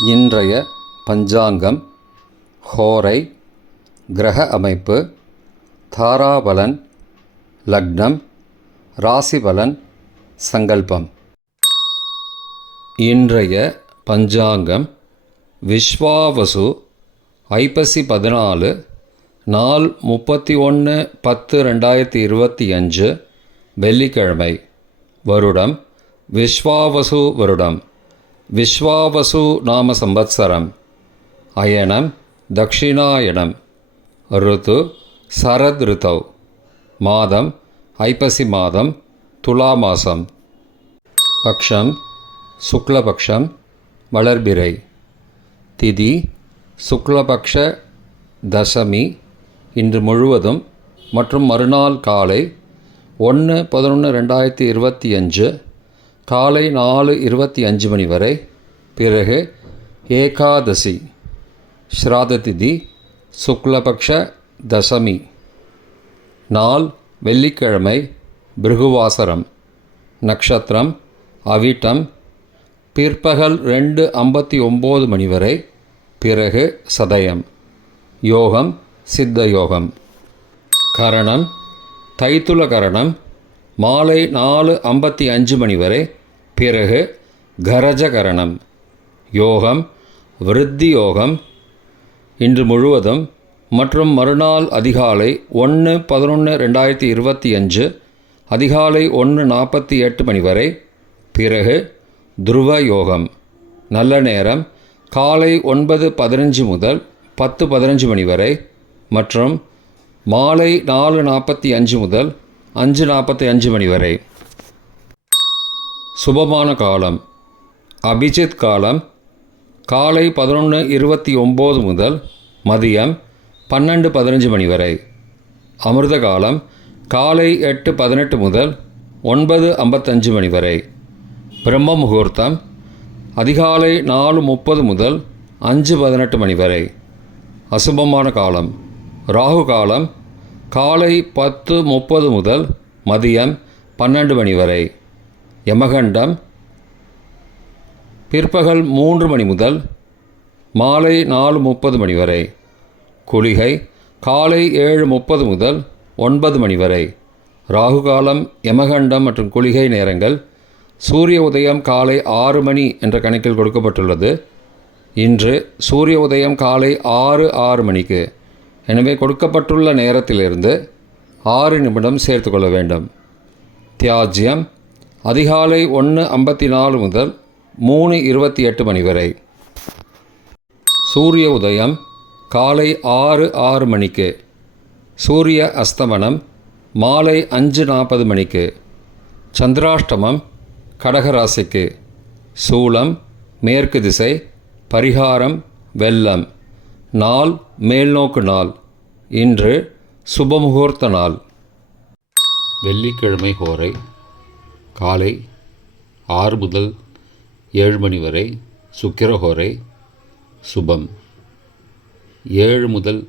இன்றைய பஞ்சாங்கம், ஹோரை, கிரக அமைப்பு, தாராபலன், லக்னம், ராசிபலன், சங்கல்பம். இன்றைய பஞ்சாங்கம் விஸ்வாவசு ஐப்பசி 14 நாள் 31/10/2025 வெள்ளிக்கிழமை. வருடம் விஸ்வாவசு வருடம். விஸ்வாவசு நாம சம்பத்சரம். அயனம் தக்ஷிணாயனம். ருத்து சரத் ருத்தவ். மாதம் ஐப்பசி மாதம், துலா மாதம். பக்ஷம் சுக்லபக்ஷம், வளர்பிறை. திதி சுக்லபக்ஷ தசமி இன்று முழுவதும் மற்றும் மறுநாள் காலை 1/11/2025 காலை 4:25 மணி வரை. பிறகு ஏகாதசி. ஸ்ராத திதி சுக்லபக்ஷ தசமி. நாள் வெள்ளிக்கிழமை, பிருகுவாசரம். நட்சத்திரம் அவிட்டம். பிற்பகல் 2:59 மணி வரை. பிறகு சதயம். யோகம் சித்த யோகம். கரணம் தைத்துல கரணம். மாலை 4:55 மணி வரை. பிறகு கரஜ கரணம். யோகம் விருத்தி யோகம் இன்று முழுவதும் மற்றும் மறுநாள் அதிகாலை 1/11/2025 அதிகாலை 1:48 மணி வரை. பிறகு துருவ யோகம். நல்ல நேரம் காலை 9:15 முதல் 10:15 மணி வரை மற்றும் மாலை 4:45 முதல் 5:45 மணி வரை. சுபமான காலம் அபிஜித் காலம் காலை 11:29 முதல் மதியம் 12:15 மணி வரை. அமிர்த காலம் காலை 8:18 முதல் 9:55 மணி வரை. பிரம்ம முகூர்த்தம் அதிகாலை 4:30 முதல் 5:18 மணி வரை. அசுபமான காலம் ராகு காலம் காலை 10:30 முதல் மதியம் 12 மணி வரை. யமகண்டம் பிற்பகல் 3 மணி முதல் மாலை 4:30 மணி வரை. குளிகை காலை 7:30 முதல் 9 மணி வரை. ராகு காலம், யமகண்டம் மற்றும் குளிகை நேரங்கள் சூரிய உதயம் காலை 6 மணி என்ற கணக்கில் கொடுக்கப்பட்டுள்ளது. இன்று சூரிய உதயம் காலை 6:06 மணிக்கு. எனவே கொடுக்கப்பட்டுள்ள நேரத்திலிருந்து 6 நிமிடம் சேர்த்து கொள்ள வேண்டும். தியாஜ்யம் அதிகாலை 1:54 முதல் 3:28 மணி வரை. சூரிய உதயம் காலை 6:06 மணிக்கு. சூரிய அஸ்தமனம் மாலை 5:40 மணிக்கு. சந்திராஷ்டமம் கடகராசிக்கு. சூலம் மேற்கு திசை. பரிகாரம் வெள்ளம். நாள் மேல்நோக்கு நாள். இன்று சுபமுகூர்த்த நாள். வெள்ளிக்கிழமை ஹோரை காலை 6 முதல் 7 மணி வரை. சுக்கிரஹோரை சுபம். 7 முதல்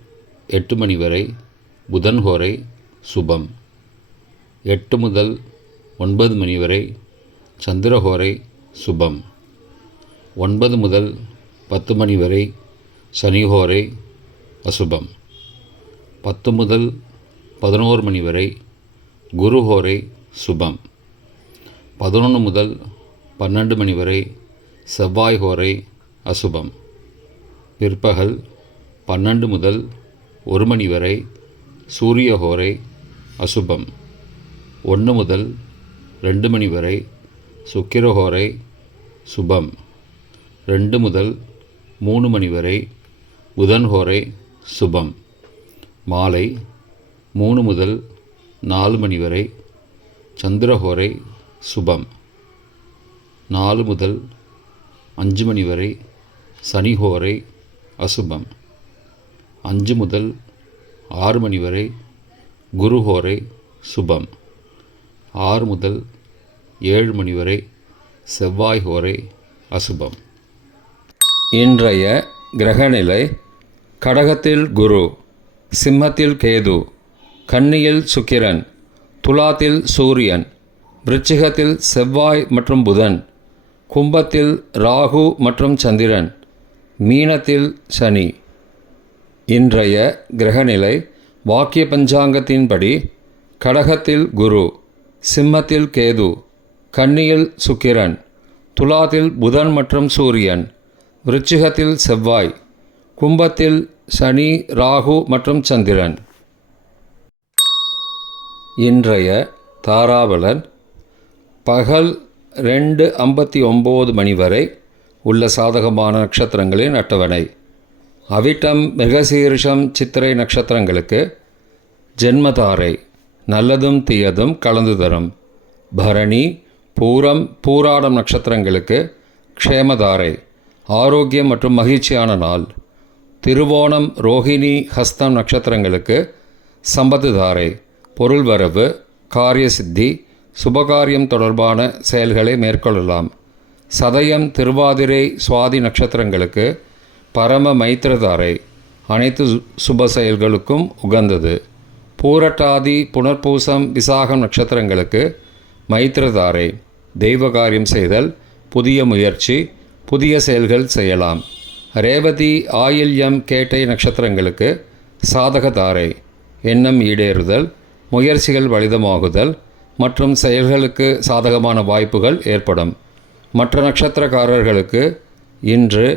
8 மணி வரை. புதன்ஹோரை சுபம். 8 முதல் 9 மணி வரை. சந்திரஹோரை சுபம். 9 முதல் 10 மணி வரை. சனிஹோரை அசுபம். 10 முதல் 11 மணி வரை. குருஹோரை சுபம். 11 முதல் 12 மணி வரை. செவ்வாய் ஹோரை அசுபம். பிற்பகல் 12 முதல் 1 மணி வரை. சூரிய ஹோரை அசுபம். 1 முதல் 2 மணி வரை. சுக்கிரஹோரை சுபம். 2 முதல் 3 மணி வரை. புதன்ஹோரை சுபம். மாலை 3 முதல் 4 மணி வரை. சந்திரஹோரை சுபம். 4 முதல் 5 மணி வரை. சனிஹோரை அசுபம். 5 முதல் 6 மணி வரை. குருஹோரை சுபம். 6 முதல் 7 மணி வரை. செவ்வாய் ஹோரை அசுபம். இன்றைய கிரகநிலை கடகத்தில் குரு, சிம்மத்தில் கேது, கன்னியில் சுக்கிரன், துலாத்தில் சூரியன், விருச்சிகத்தில் செவ்வாய் மற்றும் புதன், கும்பத்தில் ராகு மற்றும் சந்திரன், மீனத்தில் சனி. இன்றைய கிரகநிலை வாக்கிய பஞ்சாங்கத்தின்படி கடகத்தில் குரு, சிம்மத்தில் கேது, கன்னியில் சுக்கிரன், துலாத்தில் புதன் மற்றும் சூரியன், விருச்சிகத்தில் செவ்வாய், கும்பத்தில் சனி, ராகு மற்றும் சந்திரன். இன்றைய தாராபலன் பகல் 2:59 மணி வரை உள்ள சாதகமான நட்சத்திரங்களின் அட்டவணை. அவிட்டம், மிருகசீரிஷம், சித்திரை நட்சத்திரங்களுக்கு ஜென்மதாரை, நல்லதும் தீயதும் கலந்து தரும். பரணி, பூரம், பூராடம் நட்சத்திரங்களுக்கு க்ஷேமதாரை, ஆரோக்கியம் மற்றும் மகிழ்ச்சியான நாள். திருவோணம், ரோஹிணி, ஹஸ்தம் நட்சத்திரங்களுக்கு சம்பத்துதாரை, பொருள் வரவு, காரிய சித்தி, சுபகாரியம் தொடர்பான செயல்களை மேற்கொள்ளலாம். சதயம், திருவாதிரை, சுவாதி நட்சத்திரங்களுக்கு பரம மைத்திரதாரை, அனைத்து சுப செயல்களுக்கும் உகந்தது. பூரட்டாதி, புனர்பூசம், விசாகம் நட்சத்திரங்களுக்கு மைத்திரதாரை, தெய்வ காரியம் செய்தல், புதிய முயற்சி, புதிய செயல்கள் செய்யலாம். ரேவதி, ஆயில்யம், கேட்டை நட்சத்திரங்களுக்கு சாதகதாரை, எண்ணம் ஈடேறுதல், முயற்சிகள் பலிதமாகுதல் மற்றும் செயல்களுக்கு சாதகமான வாய்ப்புகள் ஏற்படும். மற்ற நட்சத்திரக்காரர்களுக்கு இன்று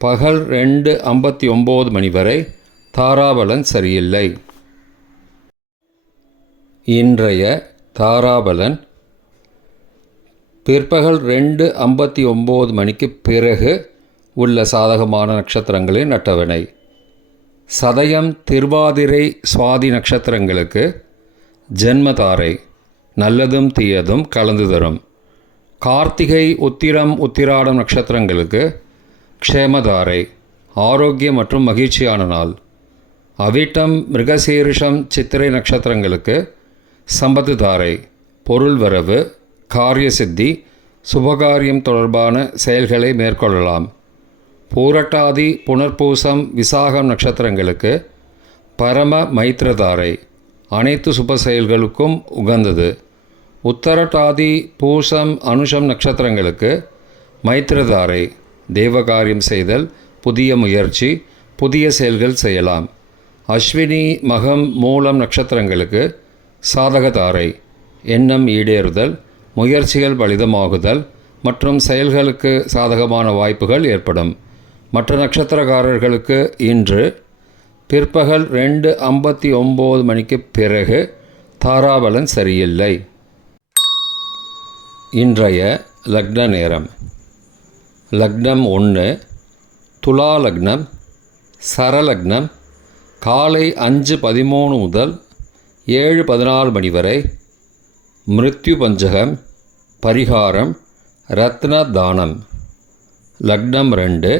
பகல் 2:59 மணி வரை தாராபலன் சரியில்லை. இன்றைய தாராபலன் பிற்பகல் 2:59 மணிக்கு பிறகு உள்ள சாதகமான நட்சத்திரங்களின் அட்டவணை. சதயம், திருவாதிரை, சுவாதி நட்சத்திரங்களுக்கு ஜென்மதாரை, நல்லதும் தீயதும் கலந்து தரும். கார்த்திகை, உத்திரம், உத்திராடம் நட்சத்திரங்களுக்கு க்ஷேமதாரை, ஆரோக்கியம் மற்றும் மகிழ்ச்சியான நாள். அவிட்டம், மிருகசீரிஷம், சித்திரை நட்சத்திரங்களுக்கு சம்பத்துதாரை, பொருள் வரவு, காரிய சித்தி, சுபகாரியம் தொடர்பான செயல்களை மேற்கொள்ளலாம். பூரட்டாதி, புனர்பூசம், விசாகம் நட்சத்திரங்களுக்கு பரம மைத்திரதாரை, அனைத்து சுப செயல்களுக்கும் உகந்தது. உத்தரட்டாதி, பூசம், அனுஷம் நட்சத்திரங்களுக்கு மைத்திரதாரை, தெய்வகாரியம் செய்தல், புதிய முயற்சி, புதிய செயல்கள் செய்யலாம். அஸ்வினி, மகம், மூலம் நட்சத்திரங்களுக்கு சாதகதாரை, எண்ணம் ஈடேறுதல், முயற்சிகள் பலிதமாகுதல் மற்றும் செயல்களுக்கு சாதகமான வாய்ப்புகள் ஏற்படும். மற்ற நட்சத்திரக்காரர்களுக்கு இன்று பிற்பகல் 2:59 மணிக்கு பிறகு தாராபலன் சரியில்லை. இன்றைய லக்ன நேரம். லக்னம் 1 துலா லக்னம், சரலக்னம் காலை 5:13 முதல் 7:14 மணி வரை. மிருத்யு பஞ்சகம், பரிகாரம், ரத்ன தானம். லக்னம் 2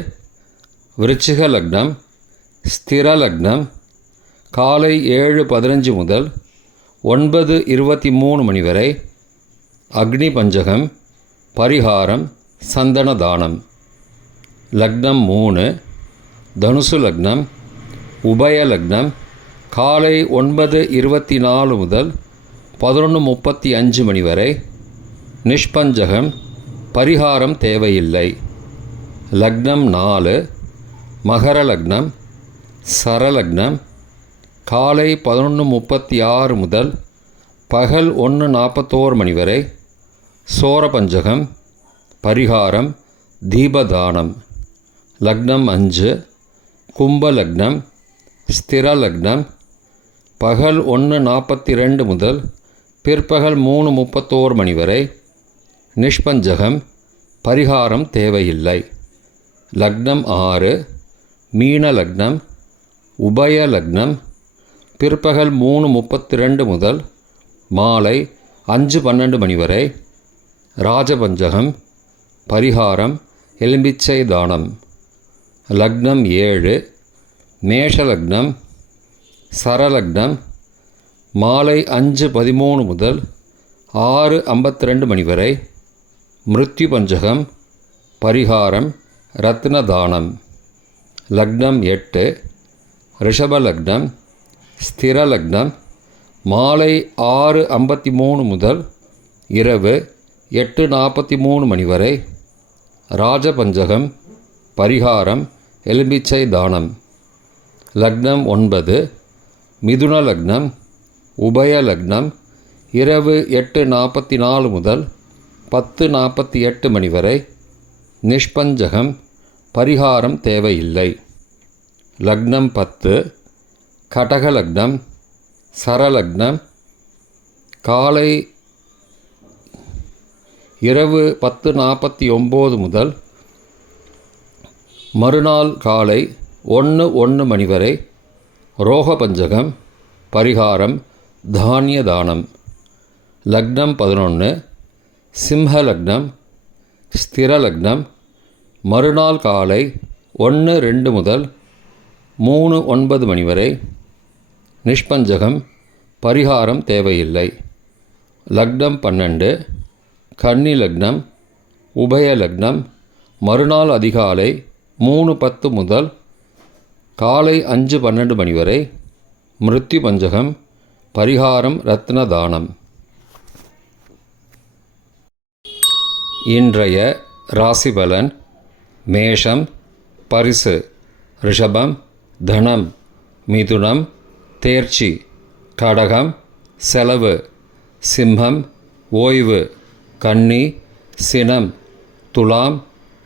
விருச்சிக லக்னம், ஸ்திர லக்னம் காலை 7:15 முதல் 9:23 மணி வரை. அக்னி பஞ்சகம், பரிகாரம், சந்தன தானம். லக்னம் 3 தனுசு லக்னம், உபய லக்னம் காலை 9:24 முதல் 11:35 மணி வரை. நிஷ்பஞ்சகம், பரிகாரம் தேவையில்லை. லக்னம் 4 மகர லக்னம், சரலக்னம் காலை 11:36 முதல் பகல் 1:41 மணி வரை. சோரபஞ்சகம், பரிகாரம், தீபதானம். லக்னம் 5 கும்ப லக்னம், ஸ்திர லக்னம் பகல் 1:42 முதல் பிற்பகல் 3:31 மணி வரை. நிஷ்பஞ்சகம், பரிகாரம் தேவையில்லை. லக்னம் 6 மீன லக்னம், உபய லக்னம் பிற்பகல் 3:32 முதல் மாலை 5:12 மணி வரை. ராஜபஞ்சகம், பரிகாரம், எலும்பிச்சை தானம். லக்னம் 7 மேஷலக்னம், சரலக்னம் மாலை 5:13 முதல் 6:52 மணி வரை. மிருத்யு பஞ்சகம், பரிகாரம், ரத்ன தானம். லக்னம் 8 ரிஷபலக்னம், ஸ்திர லக்னம் மாலை 6:53 முதல் இரவு 8:43 மணி வரை. ராஜபஞ்சகம், பரிகாரம், எலுமிச்சை தானம். லக்னம் 9, மிதுன லக்னம், உபய லக்னம் இரவு 8:44 முதல் 10:48 மணி வரை. நிஷ்பஞ்சகம், பரிகாரம் தேவையில்லை. லக்னம் 10, கடக லக்னம், சரலக்னம் காலை இரவு 10:49 முதல் மறுநாள் காலை 1:01 மணி வரை. ரோகபஞ்சகம், பரிகாரம் தானிய தானம். லக்னம் 11, சிம்ஹ லக்னம், ஸ்திர லக்னம் மறுநாள் காலை 1:02 முதல் 3:09 மணி வரை. நிஷ்பஞ்சகம், பரிகாரம் தேவையில்லை. லக்னம் 12, கன்னி லக்னம், உபய லக்னம் மறுநாள் அதிகாலை 3:10 முதல் காலை 5:12 மணி வரை. மிருத்யு பஞ்சகம், பரிகாரம் ரத்ன தானம். இன்றைய ராசிபலன். மேஷம் பரிசு, ரிஷபம் தனம், மிதுனம் தேர்ச்சி, கடகம் செலவு, சிம்மம் ஓய்வு, கன்னி சினம், துலாம்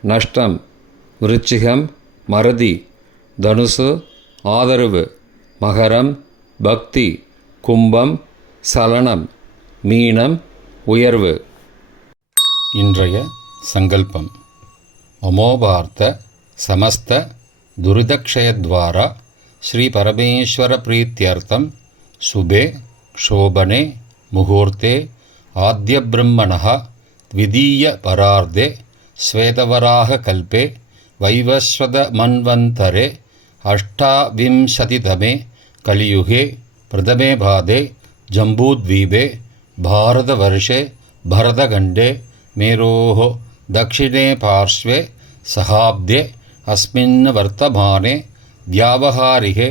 நஷ்டம், விருச்சிகம் மறதி, தனுசு ஆதரவு, மகரம் பக்தி, கும்பம் சலனம், மீனம் உயர்வு. இன்றைய சங்கல்பம். மமோபார்த்த சமஸ்த துரிதக்ஷயத்வாரா ஸ்ரீ பரமேஸ்வர பிரீத்தியர்த்தம் சுபே க்ஷோபனே முகூர்த்தே ஆத்ய பிரம்மணः த்விதீய பரார்த்தே ஸ்வேதவராக கல்பே வைவஸ்வத மன்வந்தரே அஷ்டாவிம்சதிதமே கலியுகே பிரதமே பாதே ஜம்பூத்வீபே பாரதவர்ஷே பரதகண்டே மேரோः दक्षिणे पार्श्वे सहाब्दे अस्मिन् वर्तमाने व्यावहारिके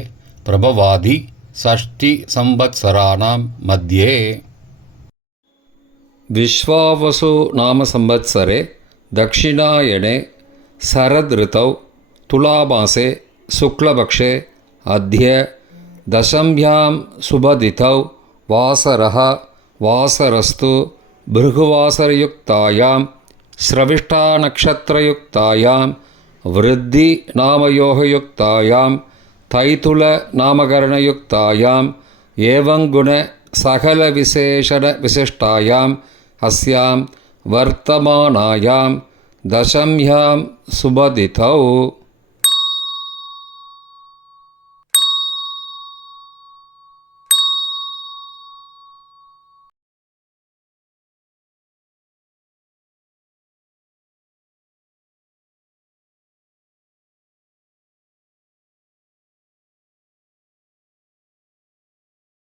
प्रभवादि षष्टिसंवत्सराणां मध्ये. विश्वावसु नाम संवत्सरे दक्षिणायने शरदृतौ तुलामासे शुक्लपक्षे अद्य दशम्यां शुभदिथौ वासरः वासरस्तु भृगुवासरयुक्तायां श्रविष्ठानक्षत्रयुक्तायां वृद्धिनामयोगयुक्तायां तैतुलनामकरणयुक्तायां एवंगुणसकलविशेषणविशिष्टायाम् अस्यां वर्तमानायां दशम्यां शुभदिथौ